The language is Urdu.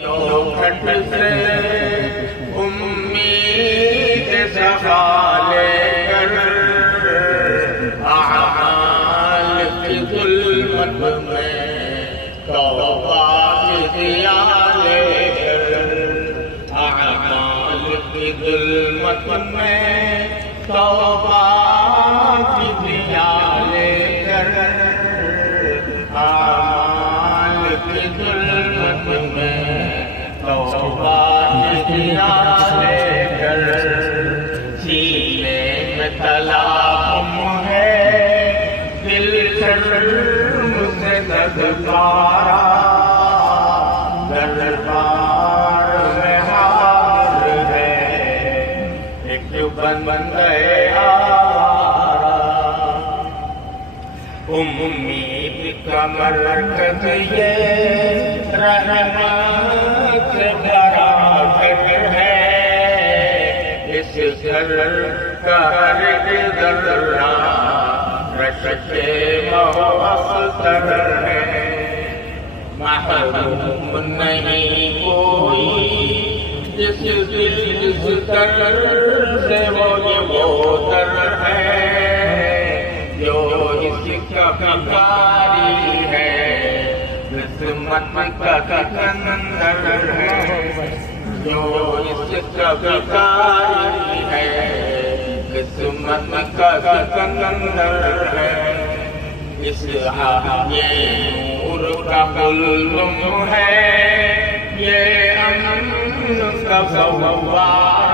چوکھٹ سے امید صفا لے کر اعمال کی ظلمت میں توبہ کی دیا لے کر اعمال کی ظلمت میں توبہ کی دیا لے کر اعمال کی ظلمت میں توبہ کی دیا لے کر سینے میں تلاقم ہے دل شرم سے ددکارا دربار میں حاضر ہے ایک بندے آوارا امید کا مرکز یہ رحمت سے بھرا گھر ہے اس گھر کا ہر ذرہ رشک مؤثر ہے محروم نہیں کوئی جس دل در سے وہ در ہے جو اس کا بھکاری ہے قسمت کا سکندر ہے جو اس کا بھکاری ہے قسمت کا سکندر ہے اس یہ نور کا قلم ہے یہ امن کا فوار